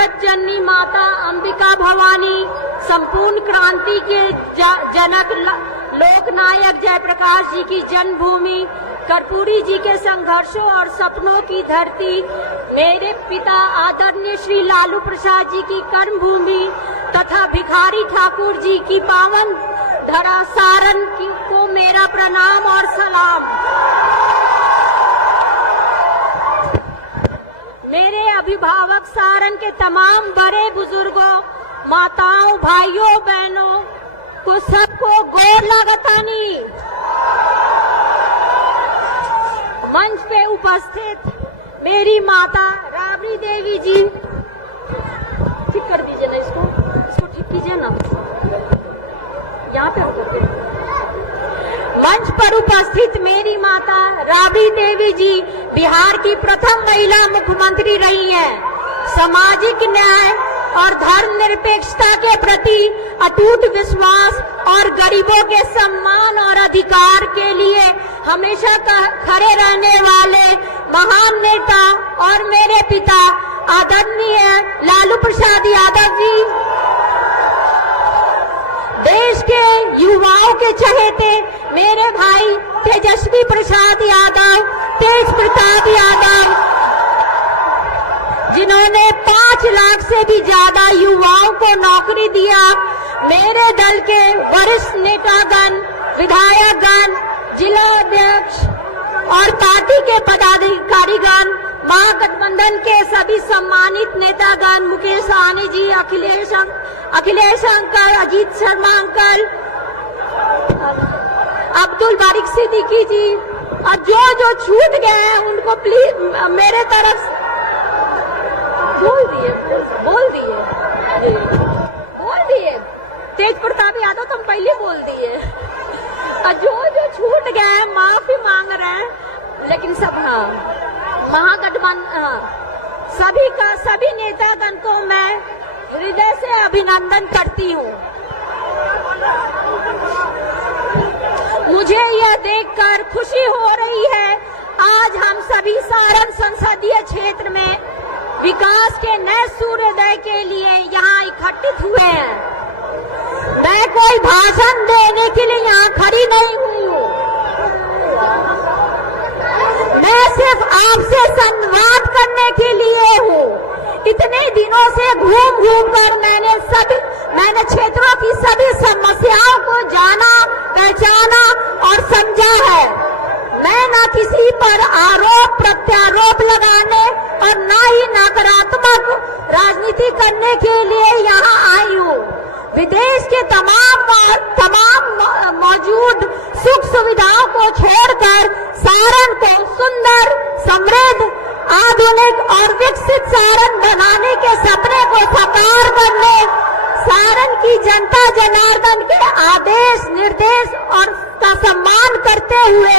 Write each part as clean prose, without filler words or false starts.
जगत जननी माता अंबिका भवानी, संपूर्ण क्रांति के जनक लोकनायक जयप्रकाश जी की जन्मभूमि, कर्पूरी जी के संघर्षों और सपनों की धरती, मेरे पिता आदरणीय श्री लालू प्रसाद जी की कर्मभूमि तथा भिखारी ठाकुर जी की पावन धरा सारण को मेरा प्रणाम और सलाम। मेरे अभिभावक सारण के तमाम बड़े बुजुर्गों, माताओं, भाइयों, बहनों को सबको गोर लागतानी। मंच पे उपस्थित मेरी माता राबड़ी देवी जी, ठीक कर दीजिए ना इसको ठीक कीजिए ना, यहाँ पे होकर मंच पर उपस्थित मेरी माता राबड़ी देवी जी बिहार की प्रथम महिला मुख्यमंत्री रही हैं। सामाजिक न्याय और धर्मनिरपेक्षता के प्रति अटूट विश्वास और गरीबों के सम्मान और अधिकार के लिए हमेशा खड़े रहने वाले महान नेता और मेरे पिता आदरणीय लालू प्रसाद यादव जी, देश के युवाओं के चहेते मेरे भाई तेजस्वी प्रसाद यादव, तेज प्रताप यादव, जिन्होंने 5 लाख से भी ज्यादा युवाओं को नौकरी दिया, मेरे दल के वरिष्ठ नेतागण, विधायकगण, जिला अध्यक्ष और पार्टी के पदाधिकारीगण, महागठबंधन के सभी सम्मानित नेतागण, मुकेश सहनी जी, अखिलेश अंकल, अजीत शर्मा अंकल, अब्दुल बारिक सिद्दीकी जी, और जो छूट गए हैं उनको प्लीज मेरे तरफ बोल दिए। तेज प्रताप यादव तुम पहले बोल दिए। और जो छूट गए हैं माफी मांग रहे हैं, लेकिन सब महागठबंधन सभी नेतागण को मैं हृदय से अभिनंदन करती हूँ। मुझे यह देखकर खुशी हो रही है, आज हम सभी सारण संसदीय क्षेत्र में विकास के नए सूर्योदय के लिए यहाँ इकट्ठित हुए हैं। मैं कोई भाषण देने के लिए यहाँ खड़ी नहीं हुई हूँ, मैं सिर्फ आपसे संवाद करने के लिए हूँ। इतने दिनों से घूम कर मैंने क्षेत्रों की सभी समस्याओं को जाना, पहचाना और समझा है। मैं न किसी पर आरोप प्रत्यारोप लगाने और न ही नकारात्मक राजनीति करने के लिए यहाँ आई हूँ। विदेश के तमाम मौजूद सुख सुविधाओं को छोड़कर सारण को सुंदर, समृद्ध, आधुनिक और विकसित सारण बनाने के सपने को साकार करने, सारण की जनता जनार्दन के आदेश निर्देश और का सम्मान करते हुए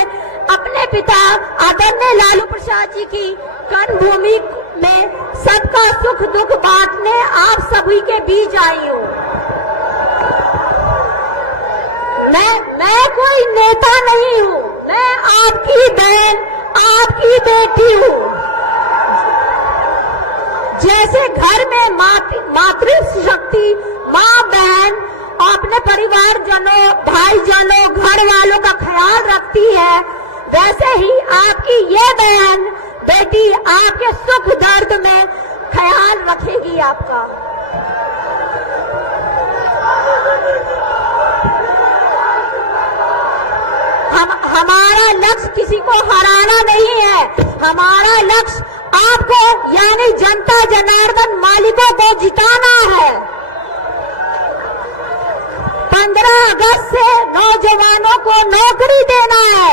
अपने पिता आदरणीय लालू प्रसाद जी की कर्मभूमि में सबका सुख दुख बांटने आप सभी के बीच आई हूँ। मैं कोई नेता नहीं हूँ, मैं आपकी बहन, आपकी बेटी हूँ। जैसे घर में मातृ शक्ति माँ बहन अपने परिवारजनों, भाईजनों, घर वालों का ख्याल रखती है, वैसे ही आपकी ये बहन बेटी आपके सुख दर्द में ख्याल रखेगी आपका। हमारा लक्ष्य किसी को हराना नहीं है, हमारा लक्ष्य आपको यानी जनता जनार्दन मालिकों को जिताना है। 15 अगस्त से नौजवानों को नौकरी देना है,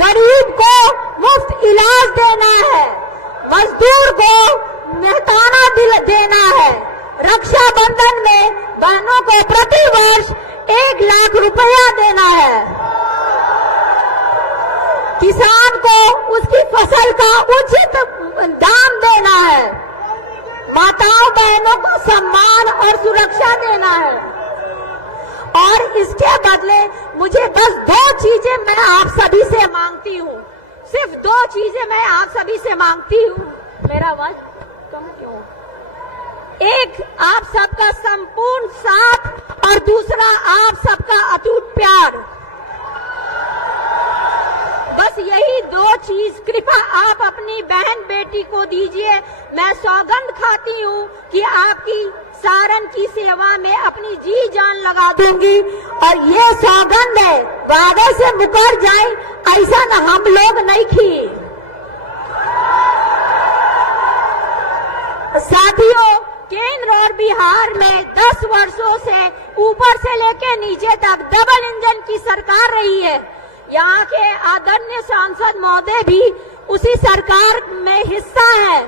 गरीब को मुफ्त इलाज देना है, मजदूर को मेहताना दिल देना है, रक्षाबंधन में बहनों को प्रति वर्ष 1 लाख रुपया देना है, किसान को उसकी फसल का उचित दाम देना है, माताओं बहनों को सम्मान और सुरक्षा देना है। और इसके बदले मुझे बस 2 चीजें मैं आप सभी से मांगती हूँ। सिर्फ 2 चीजें मैं आप सभी से मांगती हूँ। मेरा आवाज कम क्यों? एक, आप सबका संपूर्ण साथ और दूसरा आप सबका अटूट प्यार। बस यही 2 चीज कृपा आप अपनी बहन बेटी को दीजिए। मैं सौगंध खाती हूँ कि आपकी सारन की सेवा में अपनी जी जान लगा दूंगी और ये सौगंध है, वादे से मुकर जाए ऐसा न हम लोग नहीं किए। साथियों, केंद्र और बिहार में 10 वर्षों से ऊपर से लेकर नीचे तक डबल इंजन की सरकार रही है। यहाँ के आदरणीय सांसद महोदय भी उसी सरकार में हिस्सा है,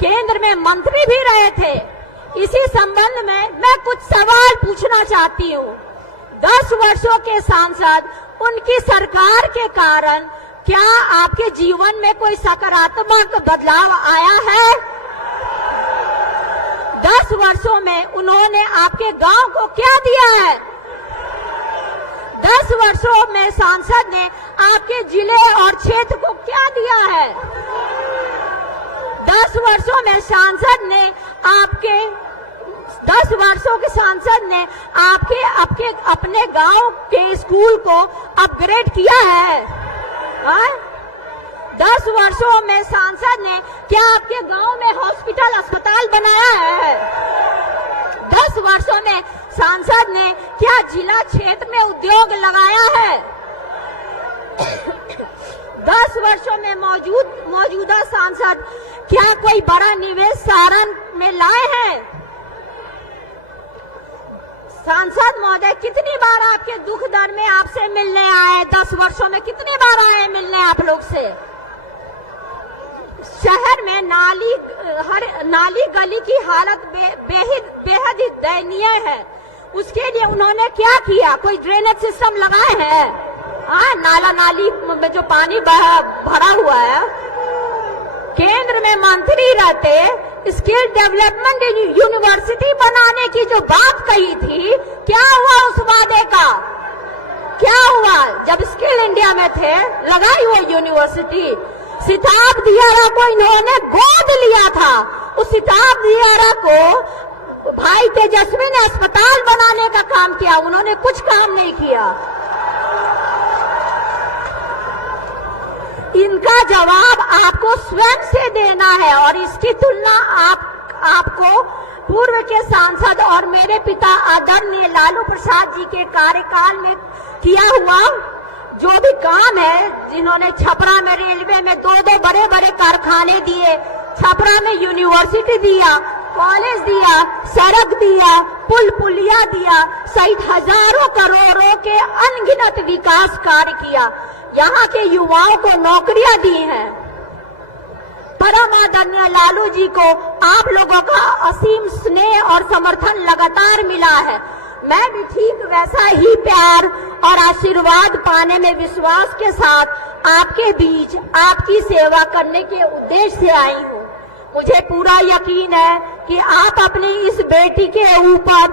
केंद्र में मंत्री भी रहे थे। इसी संबंध में मैं कुछ सवाल पूछना चाहती हूँ। 10 वर्षों के सांसद, उनकी सरकार के कारण क्या आपके जीवन में कोई सकारात्मक बदलाव आया है? 10 वर्षों में उन्होंने आपके गांव को क्या दिया है? 10 वर्षों में सांसद ने आपके जिले और क्षेत्र को क्या दिया है? 10 वर्षों में सांसद ने आपके 10 वर्षों के सांसद ने आपके अपने गांव के स्कूल को अपग्रेड किया है? 10 वर्षों में सांसद ने क्या आपके गांव में हॉस्पिटल अस्पताल बनाया है? 10 वर्षों में सांसद ने क्या जिला क्षेत्र में उद्योग लगाया है? 10 वर्षों में मौजूदा सांसद क्या कोई बड़ा निवेश सारण में लाए हैं? सांसद महोदय कितनी बार आपके दुख दर्द में आपसे मिलने आए? 10 वर्षों में कितनी बार आए मिलने आप लोग से? शहर में नाली गली की हालत बेहद ही दयनीय है। उसके लिए उन्होंने क्या किया? कोई ड्रेनेज सिस्टम लगाए हैं? नाला नाली में जो पानी भरा हुआ है। केंद्र में मंत्री रहते स्किल डेवलपमेंट यूनिवर्सिटी बनाने की जो बात कही थी, क्या हुआ उस वादे का? क्या हुआ? जब स्किल इंडिया में थे लगाई वो यूनिवर्सिटी। सिताब दियारा को इन्होंने गोद लिया था। उस सिताब दियारा को भाई तेजस्वी ने अस्पताल बनाने का काम किया, उन्होंने कुछ काम नहीं किया। इनका जवाब आपको स्वयं से देना है और इसकी तुलना आपको पूर्व के सांसद और मेरे पिता आदरणीय लालू प्रसाद जी के कार्यकाल में किया हुआ जो भी काम है, जिन्होंने छपरा में रेलवे में 2 बड़े बड़े कारखाने दिए, छपरा में यूनिवर्सिटी दिया, कॉलेज दिया, सड़क दिया, पुल पुलिया दिया, सहित हजारों करोड़ों के अनगिनत विकास कार्य किया, यहाँ के युवाओं को नौकरियां दी हैं। परम आदरणीय लालू जी को आप लोगों का असीम स्नेह और समर्थन लगातार मिला है। मैं भी ठीक वैसा ही प्यार और आशीर्वाद पाने में विश्वास के साथ आपके बीच आपकी सेवा करने के उद्देश्य से आई हूँ। मुझे पूरा यकीन है कि आप अपनी इस बेटी के ऊपर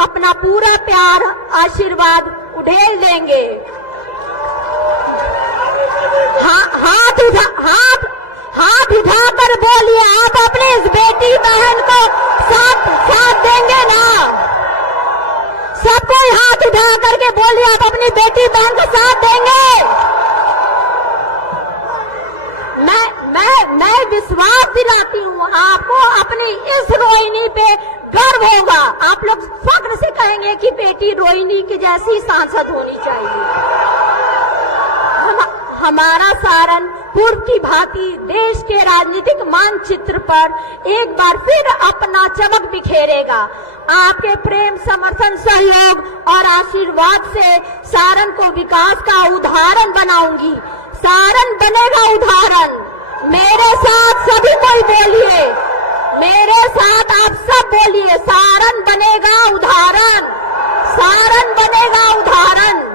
अपना पूरा प्यार आशीर्वाद उड़ेल देंगे। हाथ उठाकर बोलिए, आप अपने इस बेटी बहन को साथ देंगे ना? सबको हाथ उठा करके बोलिए, आप अपनी बेटी बहन को साथ देंगे? मैं विश्वास दिलाती हूँ आपको, अपनी इस रोहिणी पे गर्व होगा। आप लोग फक्र से कहेंगे कि बेटी रोहिणी की जैसी सांसद होनी चाहिए। हमारा सारण पूर्व की भांति देश के राजनीतिक मानचित्र पर एक बार फिर अपना चमक बिखेरेगा। आपके प्रेम, समर्थन, सहयोग और आशीर्वाद से सारण को विकास का उदाहरण बनाऊंगी। सारण बनेगा उदाहरण। मेरे साथ सभी कोई बोलिए, मेरे साथ आप सब बोलिए, सारण बनेगा उदाहरण, सारण बनेगा उदाहरण।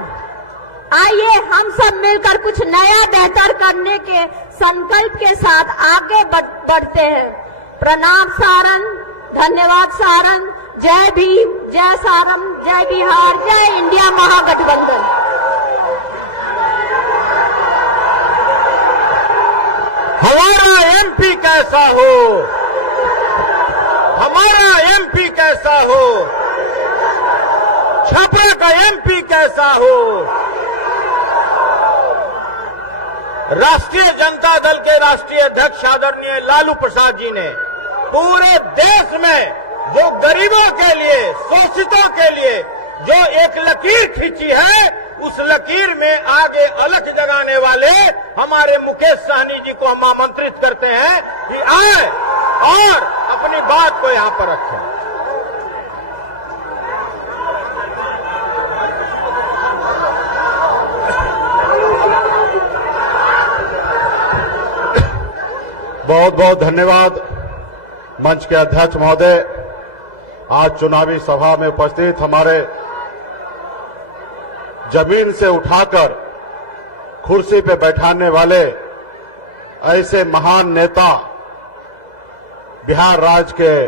आइए हम सब मिलकर कुछ नया बेहतर करने के संकल्प के साथ आगे बढ़ते हैं। प्रणाम सारण, धन्यवाद सारण, जय भीम, जय सारण, जय बिहार, जय इंडिया महागठबंधन। हमारा एमपी कैसा हो, हमारा एमपी कैसा हो, छपरा का एमपी कैसा हो। राष्ट्रीय जनता दल के राष्ट्रीय अध्यक्ष आदरणीय लालू प्रसाद जी ने पूरे देश में जो गरीबों के लिए, शोषितों के लिए जो एक लकीर खींची है, उस लकीर में आगे अलख जगाने वाले हमारे मुकेश सहनी जी को हम आमंत्रित करते हैं कि आए और अपनी बात को यहां पर रखें। बहुत बहुत धन्यवाद मंच के अध्यक्ष महोदय। आज चुनावी सभा में उपस्थित हमारे जमीन से उठाकर कुर्सी पे बैठाने वाले ऐसे महान नेता, बिहार राज्य के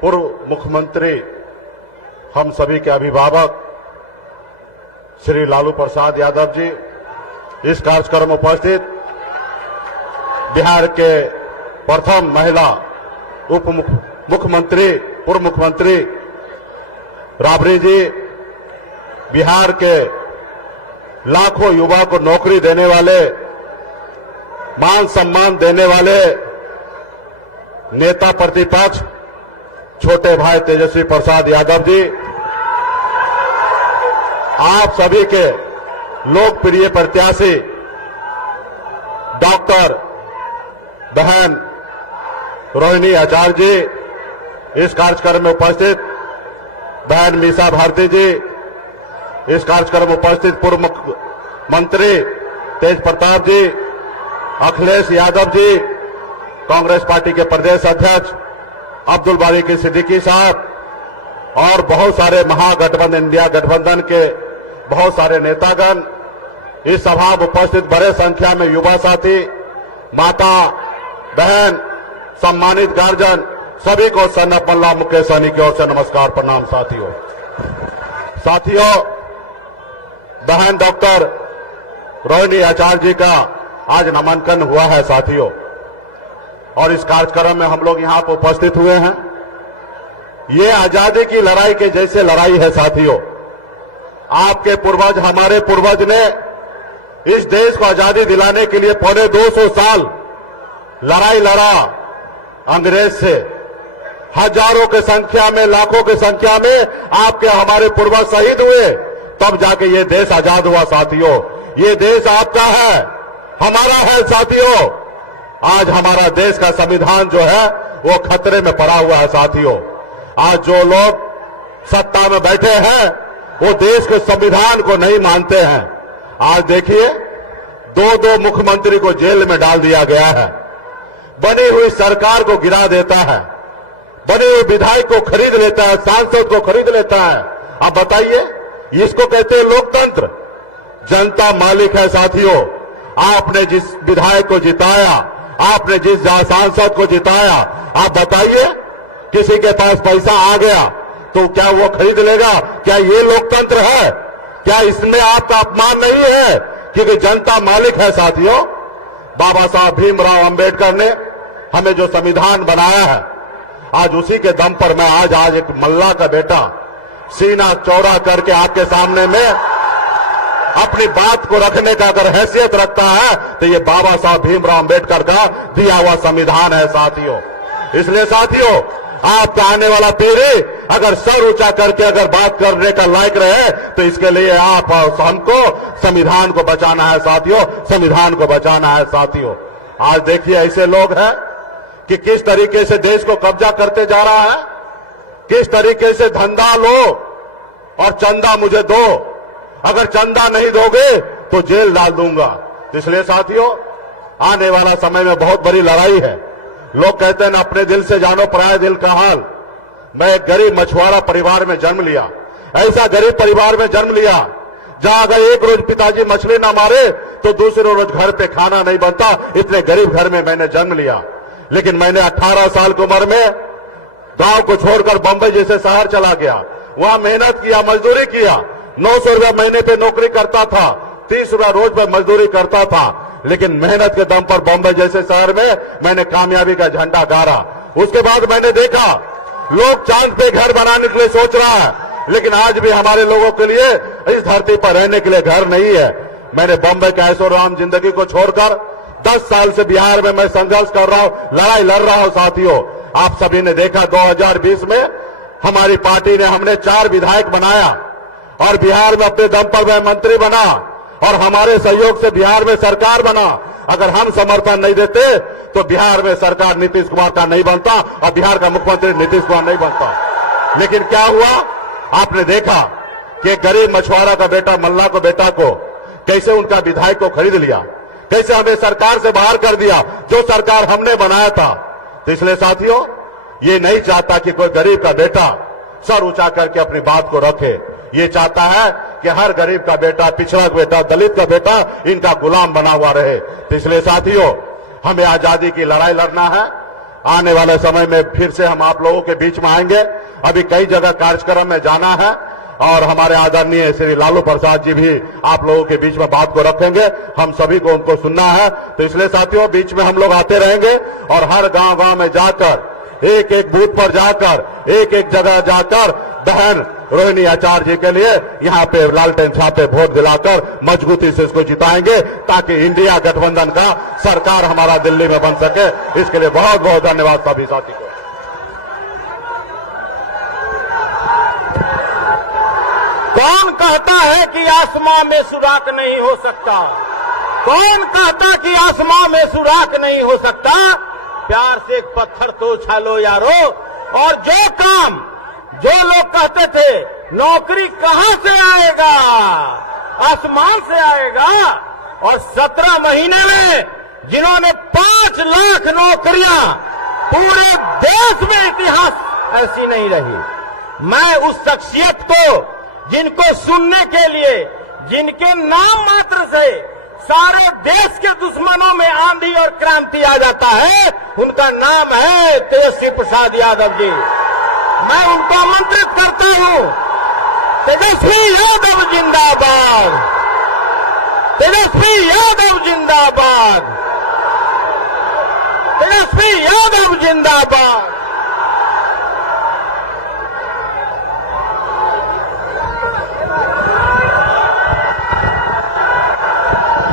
पूर्व मुख्यमंत्री, हम सभी के अभिभावक श्री लालू प्रसाद यादव जी, इस कार्यक्रम में उपस्थित बिहार के प्रथम महिला उप मुख्यमंत्री, पूर्व मुख्यमंत्री राबड़ी जी, बिहार के लाखों युवा को नौकरी देने वाले, मान सम्मान देने वाले नेता प्रतिपक्ष छोटे भाई तेजस्वी प्रसाद यादव जी, आप सभी के लोकप्रिय प्रत्याशी डॉक्टर बहन रोहिणी आचार्य जी, इस कार्यक्रम में उपस्थित बहन मीसा भारती जी, इस कार्यक्रम में उपस्थित पूर्व मुख्यमंत्री तेज प्रताप जी, अखिलेश यादव जी, कांग्रेस पार्टी के प्रदेश अध्यक्ष अब्दुल बारी सिद्दीकी साहब और बहुत सारे महागठबंधन, इंडिया गठबंधन के बहुत सारे नेतागण, इस सभा में उपस्थित बड़े संख्या में युवा साथी, माता बहन, सम्मानित गार्जियन, सभी को सन अपल्ला मुकेश सहनी की ओर से नमस्कार, प्रणाम। साथियों, बहन डॉक्टर रोहिणी आचार्य जी का आज नामांकन हुआ है साथियों, और इस कार्यक्रम में हम लोग यहां पर उपस्थित हुए हैं। ये आजादी की लड़ाई के जैसे लड़ाई है साथियों। आपके पूर्वज, हमारे पूर्वज ने इस देश को आजादी दिलाने के लिए पौने 200 साल लड़ाई लड़ा अंग्रेज से। हजारों की संख्या में, लाखों की संख्या में आपके हमारे पूर्वज शहीद हुए, तब जाके ये देश आजाद हुआ साथियों। ये देश आपका है, हमारा है साथियों। आज हमारा देश का संविधान जो है वो खतरे में पड़ा हुआ है साथियों। आज जो लोग सत्ता में बैठे हैं वो देश के संविधान को नहीं मानते हैं। आज देखिए, दो मुख्यमंत्री को जेल में डाल दिया गया है, बनी हुई सरकार को गिरा देता है, बने हुए विधायक को खरीद लेता है, सांसद को खरीद लेता है। अब बताइए, इसको कहते हैं लोकतंत्र? जनता मालिक है साथियों। आपने जिस विधायक को जिताया, आपने जिस सांसद को जिताया, आप बताइए, किसी के पास पैसा आ गया तो क्या वो खरीद लेगा? क्या ये लोकतंत्र है? क्या इसमें आपका अपमान नहीं है? क्योंकि जनता मालिक है साथियों। बाबा साहब भीमराव अंबेडकर ने हमें जो संविधान बनाया है, आज उसी के दम पर मैं आज एक मल्ला का बेटा सीना चौड़ा करके आपके सामने में अपनी बात को रखने का अगर हैसियत रखता है तो ये बाबा साहब भीमराव अंबेडकर का दिया हुआ संविधान है साथियों। इसलिए साथियों, आपका आने वाला पीढ़ी अगर सर ऊंचा करके अगर बात करने का लायक रहे तो इसके लिए आप हमको संविधान को बचाना है साथियों, संविधान को बचाना है साथियों। आज देखिए, ऐसे लोग हैं कि किस तरीके से देश को कब्जा करते जा रहा है, किस तरीके से धंधा लो और चंदा मुझे दो, अगर चंदा नहीं दोगे तो जेल डाल दूंगा। इसलिए साथियों, आने वाला समय में बहुत बड़ी लड़ाई है। लोग कहते हैं ना, अपने दिल से जानो पराये दिल का हाल। मैं एक गरीब मछुआरा परिवार में जन्म लिया, ऐसा गरीब परिवार में जन्म लिया जहां अगर एक रोज पिताजी मछली ना मारे तो दूसरे रोज घर पे खाना नहीं बनता। इतने गरीब घर में मैंने जन्म लिया, लेकिन मैंने 18 साल की उम्र में गांव को छोड़कर बंबई जैसे शहर चला गया, वहां मेहनत किया, मजदूरी किया। 900 रुपया महीने पे नौकरी करता था, 30 रुपया रोज पे मजदूरी करता था, लेकिन मेहनत के दम पर बॉम्बे जैसे शहर में मैंने कामयाबी का झंडा गाड़ा। उसके बाद मैंने देखा लोग चांद पे घर बनाने के लिए सोच रहा है, लेकिन आज भी हमारे लोगों के लिए इस धरती पर रहने के लिए घर नहीं है। मैंने बॉम्बे के ऐशोआराम जिंदगी को छोड़कर 10 साल से बिहार में मैं संघर्ष कर रहा हूं, लड़ाई लड़ रहा हूं। साथियों, आप सभी ने देखा 2020 में हमारी पार्टी ने हमने 4 विधायक बनाया और बिहार में अपने दम पर मैं मंत्री बना और हमारे सहयोग से बिहार में सरकार बना। अगर हम समर्थन नहीं देते तो बिहार में सरकार नीतीश कुमार का नहीं बनता और बिहार का मुख्यमंत्री नीतीश कुमार नहीं बनता। लेकिन क्या हुआ, आपने देखा कि एक गरीब मछुआरा का बेटा मल्ला को बेटा को कैसे उनका विधायक को खरीद लिया, कैसे हमें सरकार से बाहर कर दिया जो सरकार हमने बनाया था। तो इसलिए साथियों, ये नहीं चाहता कि कोई गरीब का बेटा सर ऊंचा करके अपनी बात को रखे। ये चाहता है कि हर गरीब का बेटा, पिछड़ा बेटा, दलित का बेटा इनका गुलाम बना हुआ रहे। तो इसलिए साथियों, हमें आजादी की लड़ाई लड़ना है। आने वाले समय में फिर से हम आप लोगों के बीच में आएंगे। अभी कई जगह कार्यक्रम में जाना है और हमारे आदरणीय श्री लालू प्रसाद जी भी आप लोगों के बीच में बात को रखेंगे। हम सभी को उनको सुनना है। तो इसलिए साथियों, बीच में हम लोग आते रहेंगे और हर गांव-गांव में जाकर, एक एक बूथ पर जाकर, एक एक जगह जाकर बहन रोहिणी आचार्य जी के लिए यहाँ पे लालटेन छापे वोट दिलाकर मजबूती से इसको जिताएंगे ताकि इंडिया गठबंधन का सरकार हमारा दिल्ली में बन सके। इसके लिए बहुत बहुत धन्यवाद सभी साथी को। कौन कहता है कि आसमां में सुराख नहीं हो सकता? कौन कहता कि आसमां में सुराख नहीं हो सकता? प्यार से एक पत्थर तो उछालो यारो। और जो काम जो लोग कहते थे नौकरी कहां से आएगा, आसमान से आएगा, और 17 महीने में जिन्होंने 5 लाख नौकरियां, पूरे देश में इतिहास ऐसी नहीं रही। मैं उस शख्सियत को, जिनको सुनने के लिए, जिनके नाम मात्र से सारे देश के दुश्मनों में आंधी और क्रांति आ जाता है, उनका नाम है तेजस्वी प्रसाद यादव जी। मैं उनको आमंत्रित करता हूं, तेजस्वी यादव जिंदाबाद, तेजस्वी यादव जिंदाबाद, तेजस्वी यादव जिंदाबाद।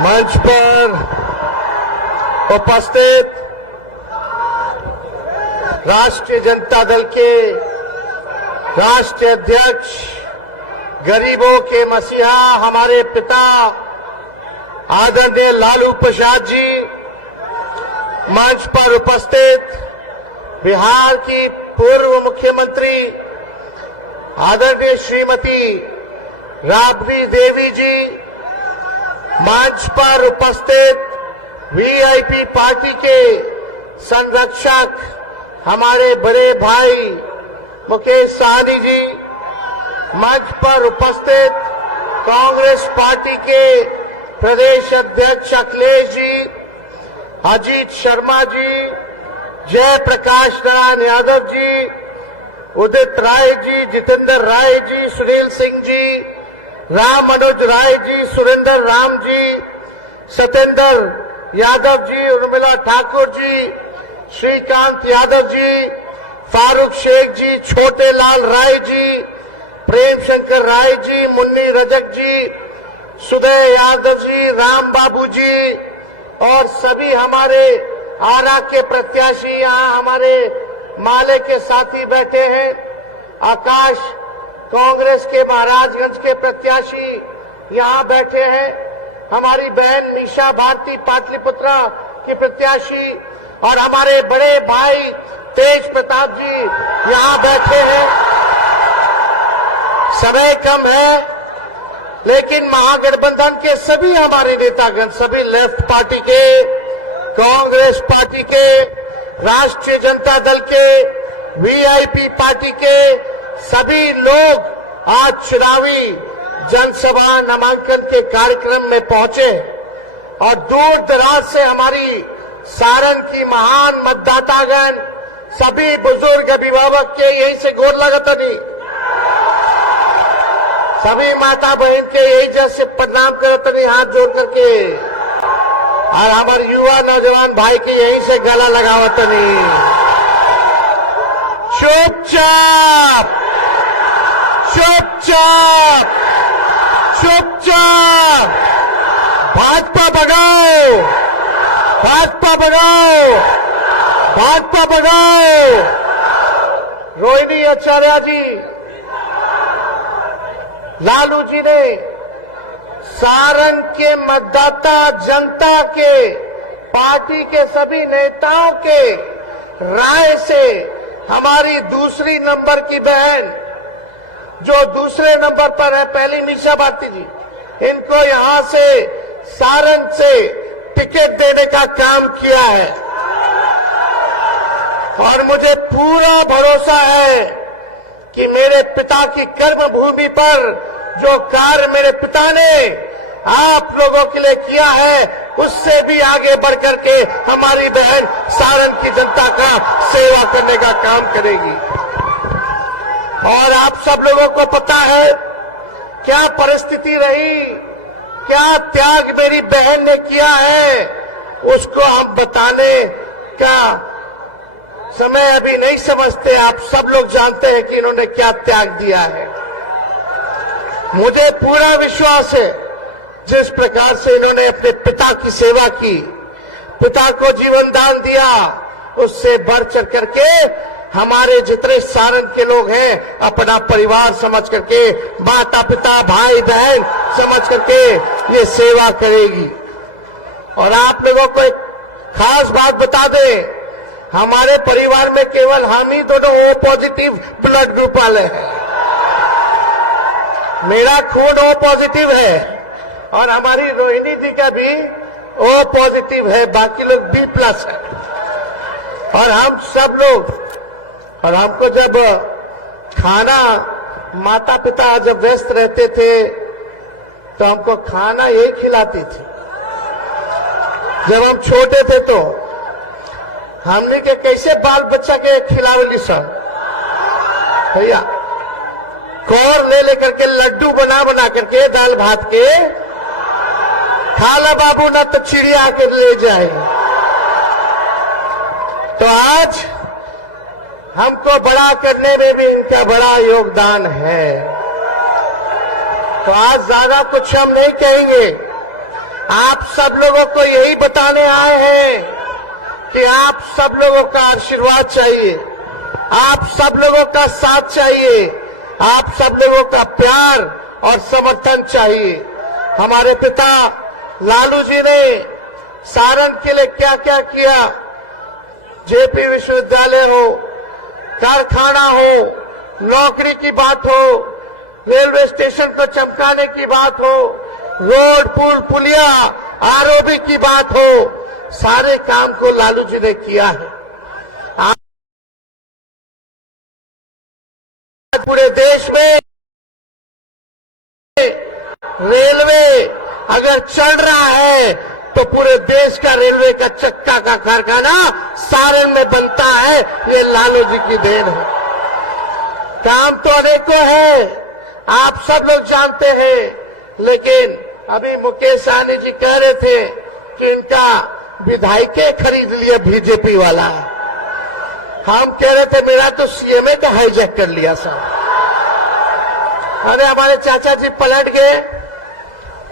मंच पर उपस्थित राष्ट्रीय जनता दल के राष्ट्रीय अध्यक्ष, गरीबों के मसीहा, हमारे पिता आदरणीय लालू प्रसाद जी, मंच पर उपस्थित बिहार की पूर्व मुख्यमंत्री आदरणीय श्रीमती राबड़ी देवी जी, मंच पर उपस्थित वीआईपी पार्टी के संरक्षक हमारे बड़े भाई मुकेश सहनी जी, मंच पर उपस्थित कांग्रेस पार्टी के प्रदेश अध्यक्ष अखिलेश जी, अजीत शर्मा जी, जयप्रकाश नारायण यादव जी, उदित राय जी, जितेंद्र राय जी, सुनील सिंह जी, राम मनोज राय जी, सुरेंद्र राम जी, सत्येंद्र यादव जी, उर्मिला ठाकुर जी, श्रीकांत यादव जी, फारूक शेख जी, छोटे लाल राय जी, प्रेम शंकर राय जी, मुन्नी रजक जी, सुदय यादव जी, राम बाबू जी और सभी हमारे आरा के प्रत्याशी, यहाँ हमारे माले के साथी बैठे हैं। आकाश कांग्रेस के महाराजगंज के प्रत्याशी यहाँ बैठे हैं। हमारी बहन मीशा भारती पाटलिपुत्रा की प्रत्याशी और हमारे बड़े भाई तेज प्रताप जी यहाँ बैठे हैं। समय कम है, लेकिन महागठबंधन के सभी हमारे नेतागण, सभी लेफ्ट पार्टी के, कांग्रेस पार्टी के, राष्ट्रीय जनता दल के, वीआईपी पार्टी के सभी लोग आज चुनावी जनसभा नामांकन के कार्यक्रम में पहुंचे और दूर दराज से हमारी सारण की महान मतदातागण, सभी बुजुर्ग अभिभावक के यहीं से गोर लगतनी, सभी माता बहन के यही जैसे प्रणाम करतनी हाथ जोड़ करके। और हमारे युवा नौजवान भाई की यहीं से गला लगावत नहीं। चुपचाप चुपचाप चुपचाप भाजपा भगाओ, भाजपा भगाओ, भाजपा भगाओ। रोहिणी आचार्य जी, लालू जी ने सारण के मतदाता जनता के, पार्टी के सभी नेताओं के राय से हमारी दूसरी नंबर की बहन, जो दूसरे नंबर पर है, पहली मीसा भारती जी, इनको यहां से सारण से टिकट देने का काम किया है। और मुझे पूरा भरोसा है कि मेरे पिता की कर्म भूमि पर जो कार्य मेरे पिता ने आप लोगों के लिए किया है, उससे भी आगे बढ़ करके हमारी बहन सारण की जनता का सेवा करने का काम करेगी। और आप सब लोगों को पता है क्या परिस्थिति रही, क्या त्याग मेरी बहन ने किया है, उसको हम बताने का समय अभी नहीं समझते। आप सब लोग जानते हैं कि इन्होंने क्या त्याग दिया है। मुझे पूरा विश्वास है जिस प्रकार से इन्होंने अपने पिता की सेवा की, पिता को जीवन दान दिया, उससे बढ़ चढ़ करके हमारे जितने सारण के लोग हैं अपना परिवार समझ करके, माता पिता भाई बहन समझ करके ये सेवा करेगी। और आप लोगों को एक खास बात बता दें, हमारे परिवार में केवल हम ही दोनों ओ पॉजिटिव ब्लड ग्रुप वाले हैं। मेरा खून ओ पॉजिटिव है और हमारी रोहिणी जी का भी ओ पॉजिटिव है, बाकी लोग बी प्लस है। और हम सब लोग, और हमको जब खाना, माता पिता जब व्यस्त रहते थे तो हमको खाना यही खिलाती थी। जब हम छोटे थे तो हमने के कैसे बाल बच्चा के खिलावली सब भैया, कौर ले लेकर के लड्डू बना बना करके दाल भात के, खाला बाबू ना तो चिड़िया के ले जाए। तो आज हमको बड़ा करने में भी इनका बड़ा योगदान है। तो आज ज्यादा कुछ हम नहीं कहेंगे, आप सब लोगों को यही बताने आए हैं कि आप सब लोगों का आशीर्वाद चाहिए, आप सब लोगों का साथ चाहिए, आप सब लोगों का प्यार और समर्थन चाहिए। हमारे पिता लालू जी ने सारण के लिए क्या क्या किया, जेपी विश्वविद्यालय हो, कारखाना हो, नौकरी की बात हो, रेलवे स्टेशन को चमकाने की बात हो, रोड पुल पुलिया आरओबी की बात हो, सारे काम को लालू जी ने किया है। आज पूरे देश में रेलवे अगर चल रहा है तो पूरे देश का रेलवे का चक्का का कारखाना सारण में बनता है, ये लालू जी की देन है। काम तो अनेकों है, आप सब लोग जानते हैं, लेकिन अभी मुकेश सहनी जी कह रहे थे कि इनका विधायके खरीद लिया बीजेपी वाला। हम कह रहे थे मेरा तो सीएमए का हाईजैक कर लिया साहब। अरे हमारे चाचा जी पलट गए,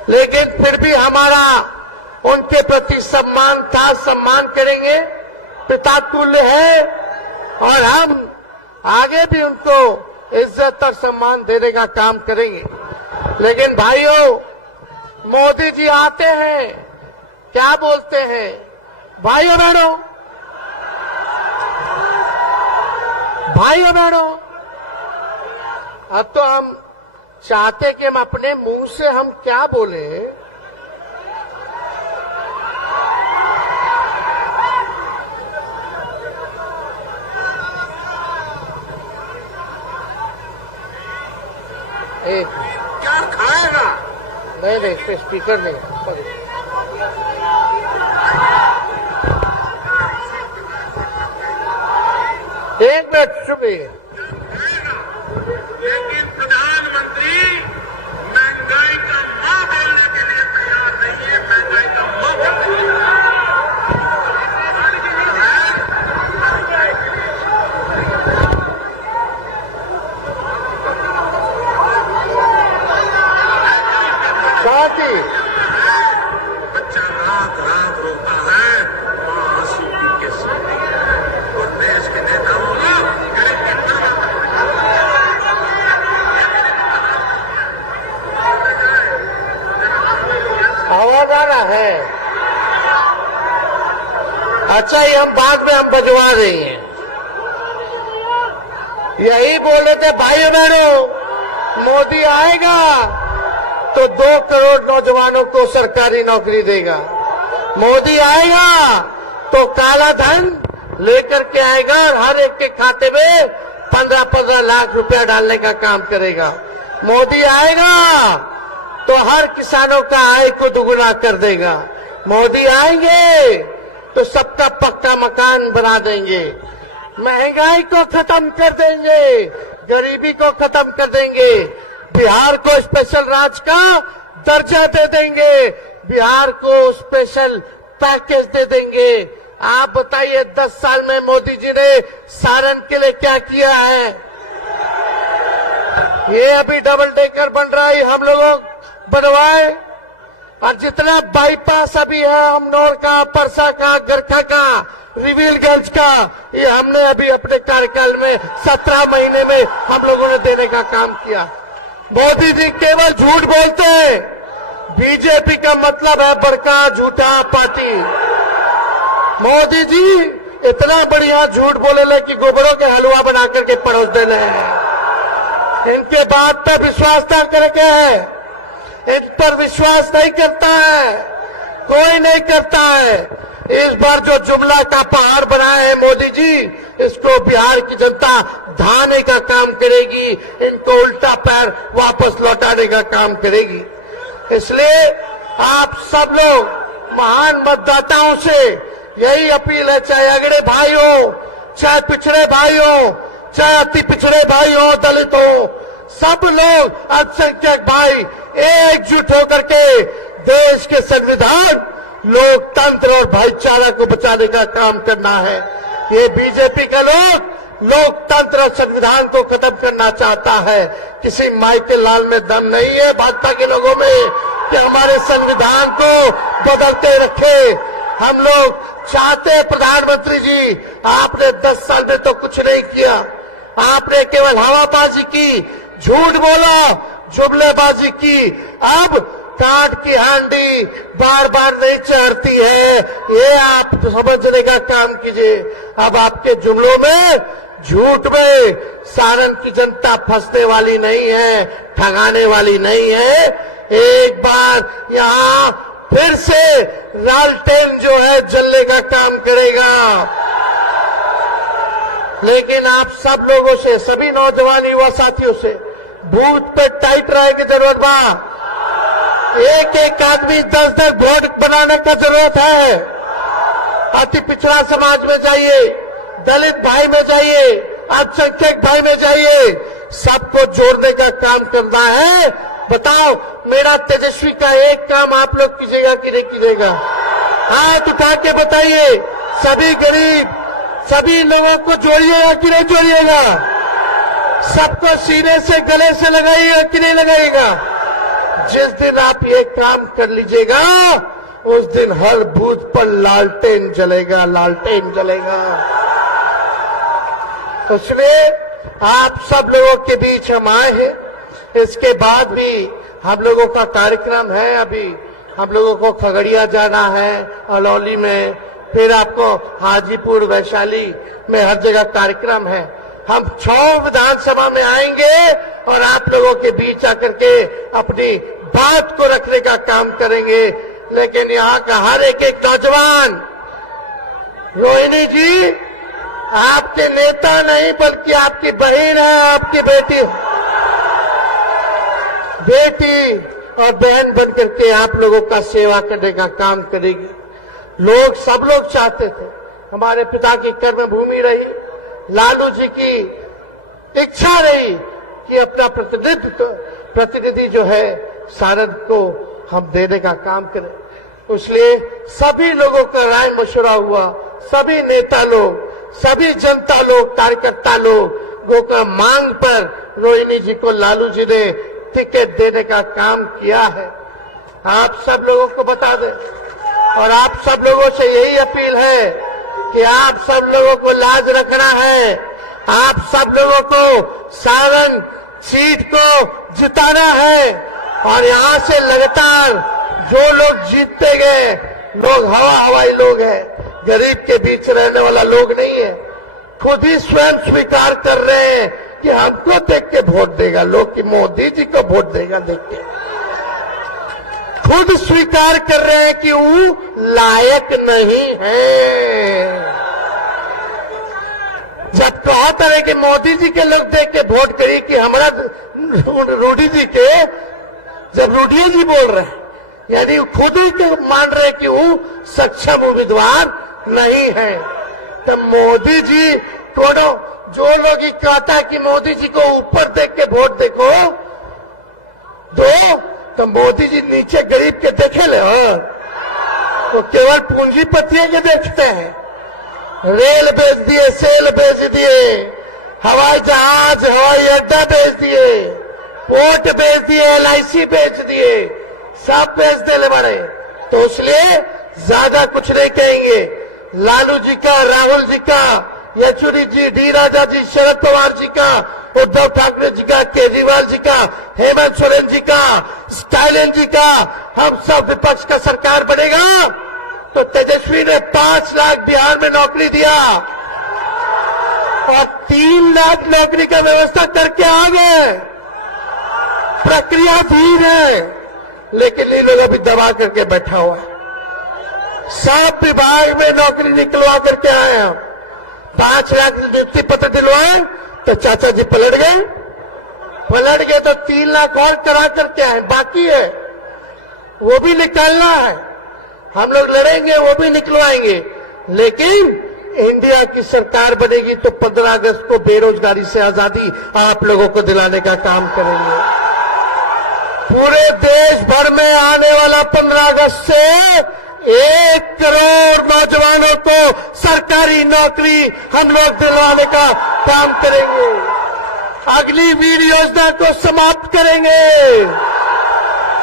लेकिन फिर भी हमारा उनके प्रति सम्मान था, सम्मान करेंगे, पिता तुल्य है और हम आगे भी उनको इज्जत और सम्मान देने का काम करेंगे। लेकिन भाइयों, मोदी जी आते हैं, क्या बोलते हैं, भाइयों बहनों, भाइयों बहनों, अब तो हम चाहते कि हम अपने मुंह से हम क्या बोले, एक क्या खाएगा? नहीं नहीं, इस पे स्पीकर नहीं, सॉरी। एक मिनट चुपिए। लेकिन प्रधानमंत्री महंगाई का मां बोलने के लिए तैयार नहीं है, महंगाई का मां बोलने के लिए अच्छा ये हम बाद में हम बजवा रहे हैं। यही बोले थे भाइयों बहनों, मोदी आएगा तो 2 करोड़ नौजवानों को सरकारी नौकरी देगा। मोदी आएगा तो काला धन लेकर के आएगा और हर एक के खाते में 15-15 लाख रुपया डालने का काम करेगा। मोदी आएगा तो हर किसानों का आय को दुगुना कर देगा। मोदी आएंगे तो सबका पक्का मकान बना देंगे, महंगाई को खत्म कर देंगे, गरीबी को खत्म कर देंगे, बिहार को स्पेशल राज्य का दर्जा दे देंगे, बिहार को स्पेशल पैकेज दे देंगे। आप बताइए 10 साल में मोदी जी ने सारण के लिए क्या किया है? ये अभी डबल डेकर बन रहा है, हम लोगों बनवाए, और जितना बाईपास अभी है अमनौर का, परसा का, गरखा का, रिवीलगंज का, ये हमने अभी अपने कार्यकाल में 17 महीने में हम लोगों ने देने का काम किया। मोदी जी केवल झूठ बोलते हैं। बीजेपी का मतलब है बड़का झूठा पार्टी। मोदी जी इतना बढ़िया झूठ बोले कि गोबरों के हलवा बना करके परोस देने हैं। इनके बात पर विश्वास न करके है, इन पर विश्वास नहीं करता है, कोई नहीं करता है। इस बार जो जुमला का पहाड़ बनाए हैं मोदी जी, इसको बिहार की जनता ढाने का काम करेगी, इनको उल्टा पैर वापस लौटाने का काम करेगी। इसलिए आप सब लोग महान मतदाताओं से यही अपील है, चाहे अगड़े भाई हो, चाहे पिछड़े भाई हो, चाहे अति पिछड़े भाई हो, दलित हो, सब लोग अल्पसंख्यक भाई एकजुट होकर के देश के संविधान, लोकतंत्र और भाईचारा को बचाने का काम करना है। ये बीजेपी का लोकतंत्र और संविधान को खत्म करना चाहता है। किसी माइकल लाल में दम नहीं है भाजपा के लोगों में कि हमारे संविधान को बदलते रखे। हम लोग चाहते हैं प्रधानमंत्री जी, आपने 10 साल में तो कुछ नहीं किया, आपने केवल हवाबाजी की, झूठ बोला, जुमलेबाजी की। अब कांट की हांडी बार बार नहीं चढ़ती है, ये आप समझने का काम कीजिए। अब आपके जुमलों में, झूठ में सारण की जनता फंसने वाली नहीं है, ठगाने वाली नहीं है। एक बार यहाँ फिर से लालटेन जो है जलने का काम करेगा। लेकिन आप सब लोगों से, सभी नौजवान युवा साथियों से बूथ पे टाइट रहने की जरूरत बा। एक एक आदमी 10-10 वोट बनाने का जरूरत है। अति पिछड़ा समाज में जाइए, दलित भाई में जाइए, अल्पसंख्यक भाई में जाइए, सबको जोड़ने का काम करना है। बताओ, मेरा तेजस्वी का एक काम आप लोग कीजिएगा कि नहीं कीजिएगा? हाथ उठा के बताइए। सभी गरीब, सभी लोगों को जोड़िएगा कि नहीं जोड़िएगा? सबको सीने से, गले से लगाइएगा कि नहीं लगाइएगा? जिस दिन आप ये काम कर लीजिएगा, उस दिन हर बूथ पर लालटेन जलेगा, लालटेन जलेगा। इसलिए आप सब लोगों के बीच हम आए हैं। इसके बाद भी हम लोगों का कार्यक्रम है। अभी हम लोगों को खगड़िया जाना है, अलौली में, फिर आपको हाजीपुर, वैशाली में हर जगह कार्यक्रम है। हम 6 विधानसभा में आएंगे और आप लोगों के बीच आकर के अपनी बात को रखने का काम करेंगे। लेकिन यहाँ का हर एक नौजवान, रोहिणी जी आपके नेता नहीं बल्कि आपकी बहन है, आपकी बेटी और बहन बन करके आप लोगों का सेवा करने का काम करेगी। सब लोग चाहते थे, हमारे पिता की कर्मभूमि रही, लालू जी की इच्छा रही कि अपना प्रतिनिधि जो है सारण को हम देने का काम करें। इसलिए सभी लोगों का राय मशवरा हुआ, सभी नेता लोग, सभी जनता लोग, कार्यकर्ता लोगों का मांग पर रोहिणी जी को लालू जी ने टिकट देने का काम किया है। आप सब लोगों को बता दें, और आप सब लोगों से यही अपील है कि आप सब लोगों को लाज रखना है। आप सब लोगों को सारण सीट को जिताना है, और यहाँ से लगातार जो लोग जीतते गए, लोग हवाई लोग हैं, गरीब के बीच रहने वाला लोग नहीं है। खुद ही स्वयं स्वीकार कर रहे हैं कि हमको देख के वोट देगा लोग, कि मोदी जी को वोट देगा देख के। खुद स्वीकार कर रहे हैं कि वो लायक नहीं है। जब कहते रहे कि मोदी जी के लोग देख के वोट करिए, कि हमारा रूडी जी के, जब रूडी जी बोल रहे हैं यानी खुद ही के मान रहे कि वो सक्षम उम्मीदवार नहीं है। तो मोदी जी कोनो जो लोग ही कहता है कि मोदी जी को ऊपर देख के वोट देखो दो, तो मोदी जी नीचे गरीब के देखे ले, वो केवल पूंजीपतियों के देखते हैं। रेल बेच दिए, सेल बेच दिए, हवाई जहाज हवाई अड्डा बेच दिए, पोर्ट बेच दिए, LIC बेच दिए, सब बेच देने बड़े। तो इसलिए ज्यादा कुछ नहीं कहेंगे। लालू जी का, राहुल जी का, येचुरी जी, डी राजा जी, शरद पवार जी का, उद्धव ठाकरे जी का, केजरीवाल जी का, हेमंत सोरेन जी का, स्टालिन जी का, हम सब विपक्ष का सरकार बनेगा तो तेजस्वी ने 5 लाख बिहार में नौकरी दिया और 3 लाख नौकरी का व्यवस्था करके आ गए। प्रक्रिया धीर है, लेकिन इन लोगों भी दबा करके बैठा हुआ है। सब विभाग में नौकरी निकलवा करके आए हम। 5 लाख नियुक्ति पत्र दिलवाए तो चाचा जी पलट गए तो 3 लाख और करा करके आए, बाकी है वो भी निकालना है। हम लोग लड़ेंगे, वो भी निकलवाएंगे। लेकिन इंडिया की सरकार बनेगी तो 15 अगस्त को बेरोजगारी से आजादी आप लोगों को दिलाने का काम करेंगे। पूरे देश भर में आने वाला 15 अगस्त से 1 करोड़ नौजवानों को सरकारी नौकरी हम लोग दिलवाने का काम करेंगे। अग्निवीर योजना को समाप्त करेंगे।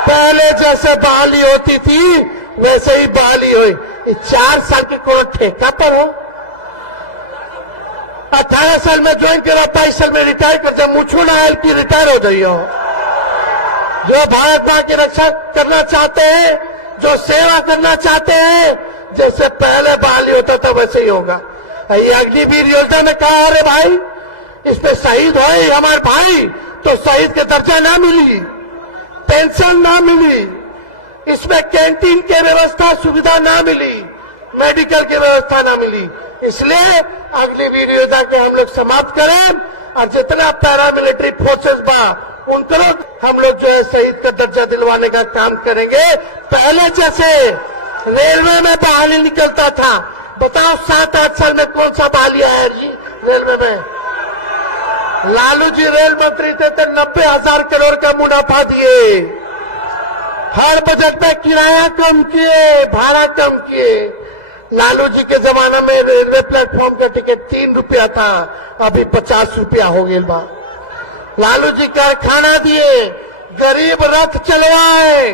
पहले जैसे बहाली होती थी वैसे ही बहाली हुई। 4 साल के कोई ठेका पर हो, 18 साल में ज्वाइन करा, 22 साल में रिटायर कर जाए, मुझो ना आयल की रिटायर हो जाइए। जो भारत मां की रक्षा करना चाहते हैं, जो सेवा करना चाहते हैं, जैसे पहले बहाली होता था वैसे ही होगा। ये अग्निवीर योजना में कहा, अरे भाई इसमें शहीद हो हमारे भाई तो शहीद के दर्जा ना मिली, पेंशन ना मिली, इसमें कैंटीन की व्यवस्था सुविधा ना मिली, मेडिकल की व्यवस्था ना मिली। इसलिए अग्निवीर योजना के हम लोग समाप्त करें और जितना पैरामिलिट्री फोर्सेस बा उनको हम लोग जो है शहीद का दर्जा दिलवाने का काम करेंगे। पहले जैसे रेलवे में बहाली निकलता था, बताओ 7-8 साल में कौन सा बहाली आया जी रेलवे में? लालू जी रेल मंत्री थे तो 90,000 करोड़ का मुनाफा दिए। हर बजट में किराया कम किए, भाड़ा कम किए। लालू जी के जमाना में रेलवे प्लेटफॉर्म का टिकट 3 रुपया था, अभी 50 रुपया हो गया बा। लालू जी कारखाना दिए, गरीब रथ चलवाए,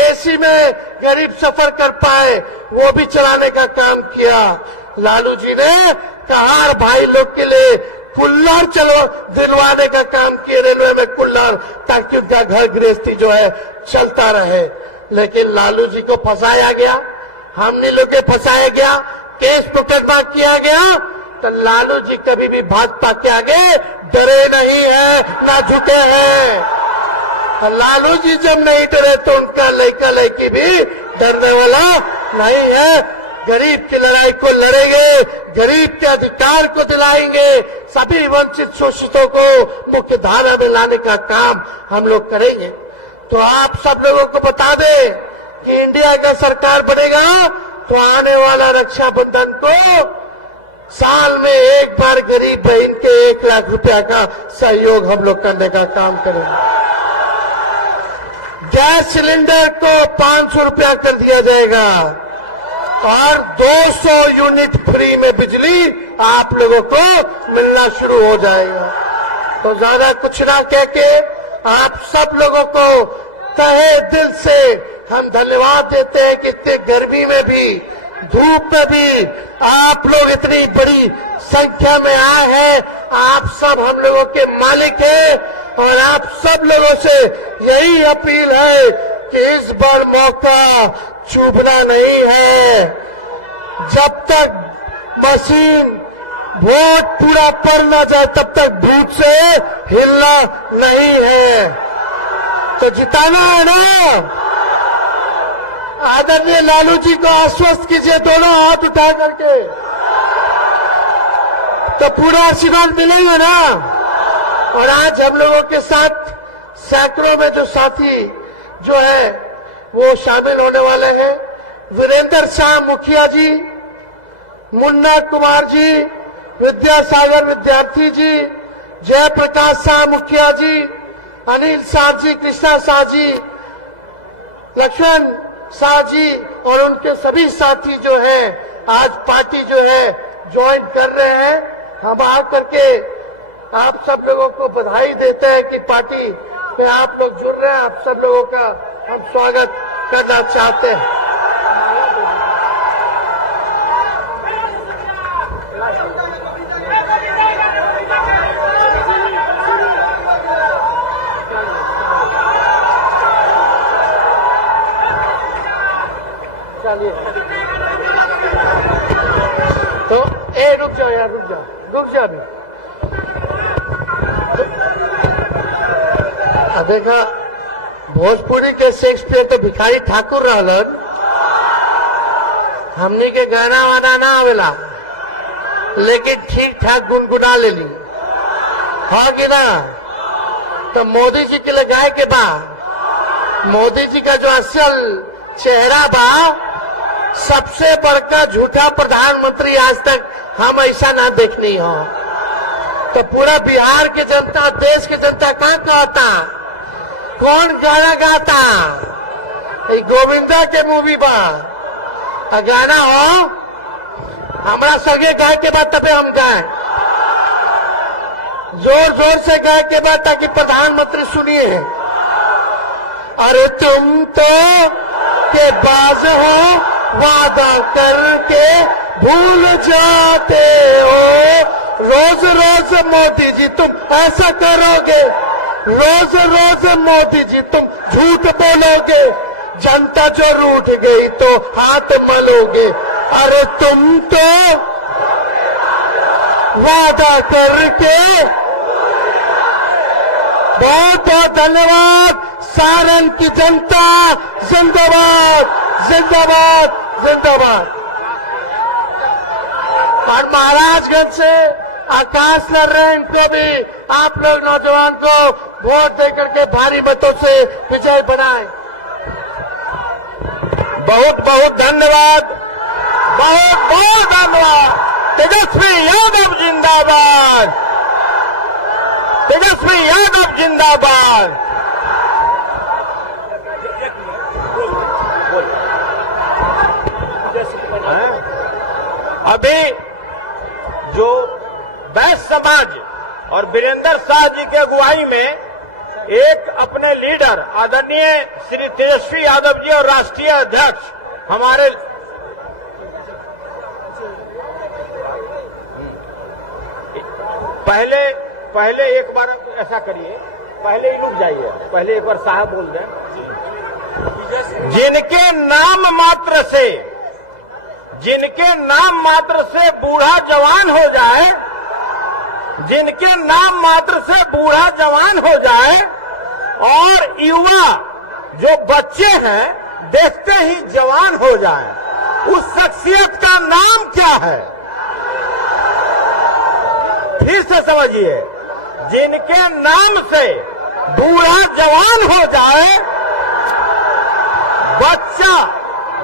AC में गरीब सफर कर पाए, वो भी चलाने का काम किया। लालू जी ने कहार भाई लोग के लिए कुल्लर दिलवाने का काम किए, रेलवे में कुल्लर, ताकि उनका घर गृहस्थी जो है चलता रहे। लेकिन लालू जी को फंसाया गया, हमने लोग के फंसाया गया, केस मुकदमा किया गया। तो लालू जी कभी भी भाजपा के आगे डरे नहीं है, ना झुके हैं। लालू जी जब नहीं डरे तो उनका लड़का लड़की भी डरने वाला नहीं है। गरीब की लड़ाई को लड़ेंगे, गरीब के अधिकार को दिलाएंगे, सभी वंचित शोषितों को मुख्य धारा में लाने का काम हम लोग करेंगे। तो आप सब लोगों को बता दें कि इंडिया का सरकार बनेगा तो आने वाला रक्षाबंधन को साल में एक बार गरीब बहन के 1 लाख रुपया का सहयोग हम लोग करने का काम करेंगे। गैस सिलेंडर को 500 रुपया कर दिया जाएगा और 200 यूनिट फ्री में बिजली आप लोगों को मिलना शुरू हो जाएगा। तो ज्यादा कुछ ना कह के आप सब लोगों को तहे दिल से हम धन्यवाद देते हैं कि इतने गर्मी में भी, धूप में भी आप लोग इतनी बड़ी संख्या में आए हैं। आप सब हम लोगों के मालिक हैं और आप सब लोगों से यही अपील है कि इस बार मौका चूकना नहीं है। जब तक मशीन वोट पूरा पड़ न जाए तब तक बूथ से हिलना नहीं है। तो जिताना है ना। आदरणीय लालू जी को आश्वस्त कीजिए दोनों हाथ उठा करके, तो पूरा आशीर्वाद मिलेगा ना। और आज हम लोगों के साथ सैकड़ों में जो साथी जो है वो शामिल होने वाले हैं। वीरेंद्र शाह मुखिया जी, मुन्ना कुमार जी, विद्यासागर विद्यार्थी जी, जयप्रकाश शाह मुखिया जी, अनिल शाह जी, कृष्णा शाह जी, लक्ष्मण शाह जी और उनके सभी साथी जो हैं आज पार्टी जो है ज्वाइन कर रहे हैं। हम आकर के आप सब लोगों को बधाई देते हैं कि पार्टी में आप लोग जुड़ रहे हैं। आप सब लोगों का हम स्वागत करना चाहते हैं। तो रुक जाओ यार, रुक जाओ अभी। देखा भोजपुरी के शेक्सपियर तो भिखारी ठाकुर रहलन, हमने के गाना वाना ना आवेला, लेकिन ठीक ठाक गुनगुना लेली, हाँ कि ना। तो मोदी जी के लिए गाय के बा, मोदी जी का जो असल चेहरा बा, सबसे बड़का झूठा प्रधानमंत्री आज तक हम ऐसा ना देखनी हो। तो पूरा बिहार की जनता, देश की जनता कहाँ कहता, कौन गाना गाता, गोविंदा के मूवी बा गाना हो, हमारा सगे गाय के बाद तबे हम गाए, जोर जोर से गाय के बाद ताकि प्रधानमंत्री सुनिए। अरे तुम तो के बाज हो, वादा करके भूल जाते हो, रोज रोज मोदी जी तुम ऐसा करोगे, रोज रोज मोदी जी तुम झूठ बोलोगे, जनता जो रूठ गई तो हाथ मलोगे। अरे तुम तो वादा करके। बहुत बहुत धन्यवाद। सारण की जनता जिंदाबाद, जिंदाबाद, जिंदाबाद। और महाराजगंज से आकाश लड़ रहे हैं, इनको भी आप लोग नौजवान को वोट देकर के भारी मतों से विजय बनाएं। बहुत बहुत धन्यवाद, बहुत बहुत धन्यवाद। तेजस्वी यादव जिंदाबाद, तेजस्वी यादव जिंदाबाद। अभी जो बैस समाज और वीरेंद्र शाह जी के अगुवाई में एक अपने लीडर आदरणीय श्री तेजस्वी यादव जी और राष्ट्रीय अध्यक्ष हमारे पहले एक बार ऐसा करिए, पहले ही रुक जाइए, पहले एक बार साहब बोल दें। जिनके नाम मात्र से बूढ़ा जवान हो जाए, जिनके नाम मात्र से बूढ़ा जवान हो जाए और युवा जो बच्चे हैं देखते ही जवान हो जाए, उस शख्सियत का नाम क्या है? फिर से समझिए, जिनके नाम से बूढ़ा जवान हो जाए,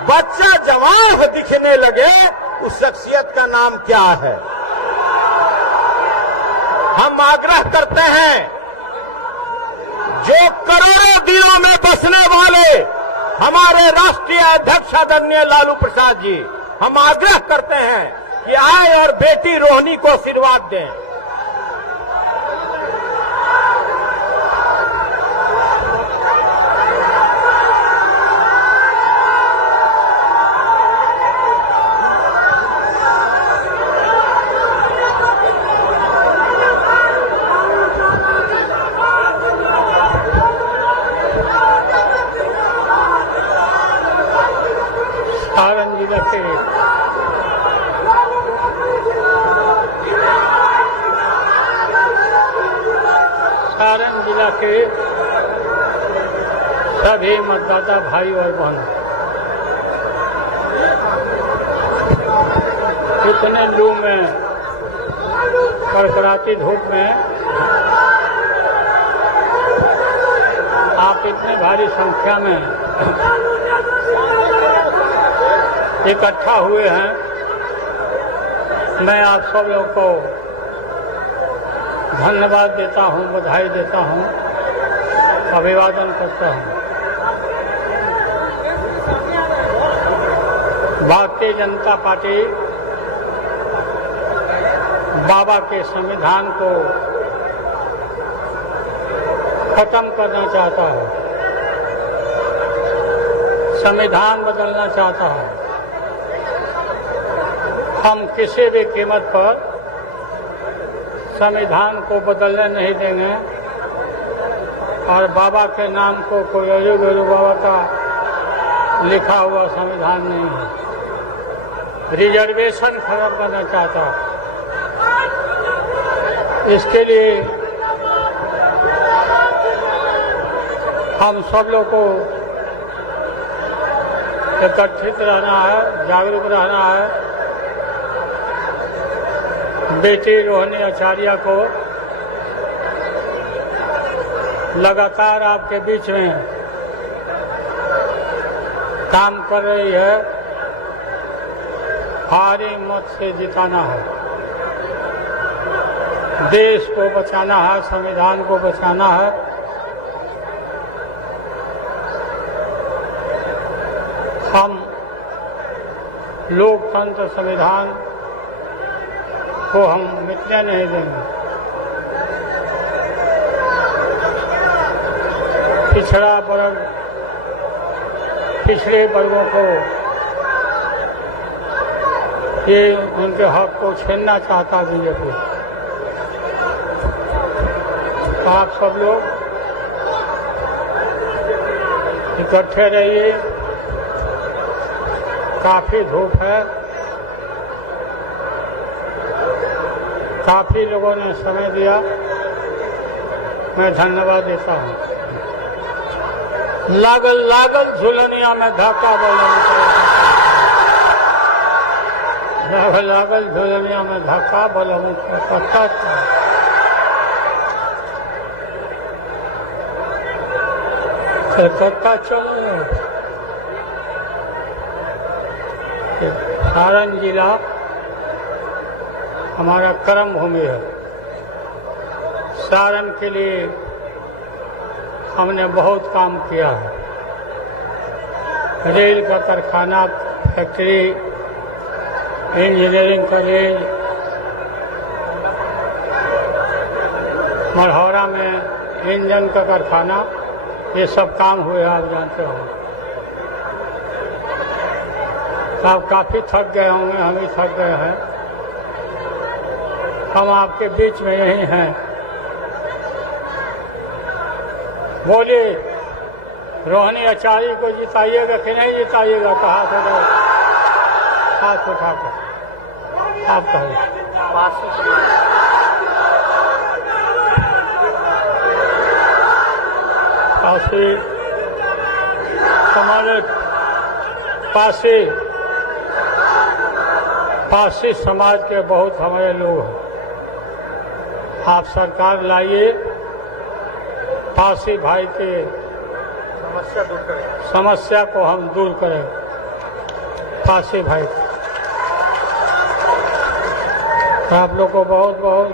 बच्चा जवान दिखने लगे, उस शख्सियत का नाम क्या है? हम आग्रह करते हैं, जो करोड़ों दिलों में बसने वाले हमारे राष्ट्रीय अध्यक्ष आदरणीय लालू प्रसाद जी, हम आग्रह करते हैं कि आए और बेटी रोहिणी को आशीर्वाद दें। सारण जिले के सारण जिला के सभी मतदाता भाई और बहनों, इतने लू में, कड़कड़ाती धूप में आप इतने भारी संख्या में इकट्ठा हुए हैं। मैं आप सब लोगों को धन्यवाद देता हूं, बधाई देता हूं, अभिवादन करता हूं। भारतीय जनता पार्टी बाबा के संविधान को खत्म करना चाहता है, संविधान बदलना चाहता है। हम किसी भी कीमत पर संविधान को बदलने नहीं देंगे और बाबा के नाम को कोई गुरु बाबा का लिखा हुआ संविधान नहीं है। रिजर्वेशन खत्म करना चाहता है। इसके लिए हम सब लोग को एकत्रित रहना है, जागरूक रहना है। बेटी रोहिणी आचार्य को लगातार आपके बीच में काम कर रही है, भारी मत से जिताना है, देश को बचाना है, संविधान को बचाना है। हम लोकतंत्र संविधान को हम मिटने नहीं देंगे। पिछड़ा वर्ग, पिछड़े वर्गों को ये उनके हक को छीनना चाहता बीजेपी। आप सब लोग इकट्ठे रहिए। काफी धूप है, काफी लोगों ने समय दिया, मैं धन्यवाद देता हूँ। लागल लागल झुलनिया में धक्का बलम, लागल लागल झुलनिया में धक्का बलम पत्ता। कलकत्ता चलो। सारण जिला हमारा कर्म भूमि है। सारण के लिए हमने बहुत काम किया है। रेल का कारखाना, फैक्ट्री, इंजीनियरिंग कॉलेज, मढ़ौरा में इंजन का कारखाना, ये सब काम हुए, आप जानते हो। आप काफी थक गए होंगे, हम भी थक गए हैं। हम आपके बीच में यही हैं। बोलिए, रोहिणी आचार्य को जिताइएगा कि नहीं जिताइएगा? कहा से हाथ उठाकर आप कहिए। काशी हमारे पासी समाज के बहुत हमारे लोग हैं। आप सरकार लाइए, पासी भाई के समस्या को हम दूर करें। पासी भाई, आप लोग को बहुत बहुत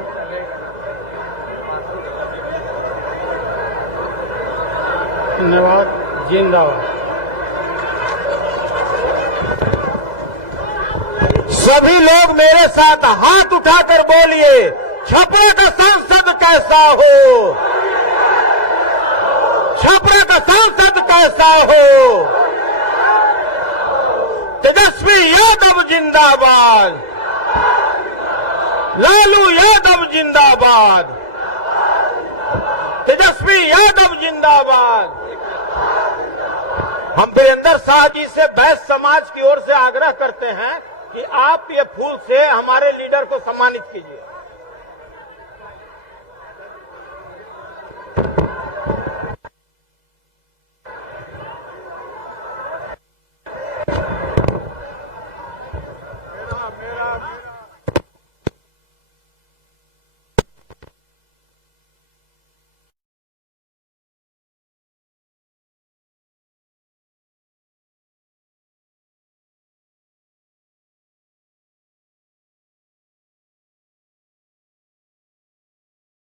धन्यवाद। जिंदाबाद। सभी लोग मेरे साथ हाथ उठाकर बोलिए, छपरा का सांसद कैसा हो, छपरा का सांसद कैसा हो। तेजस्वी यादव जिंदाबाद, लालू यादव जिंदाबाद, तेजस्वी यादव जिंदाबाद। हम वीरेंद्र शाह जी से बैस समाज की ओर से आग्रह करते हैं कि आप ये फूल से हमारे लीडर को सम्मानित कीजिए।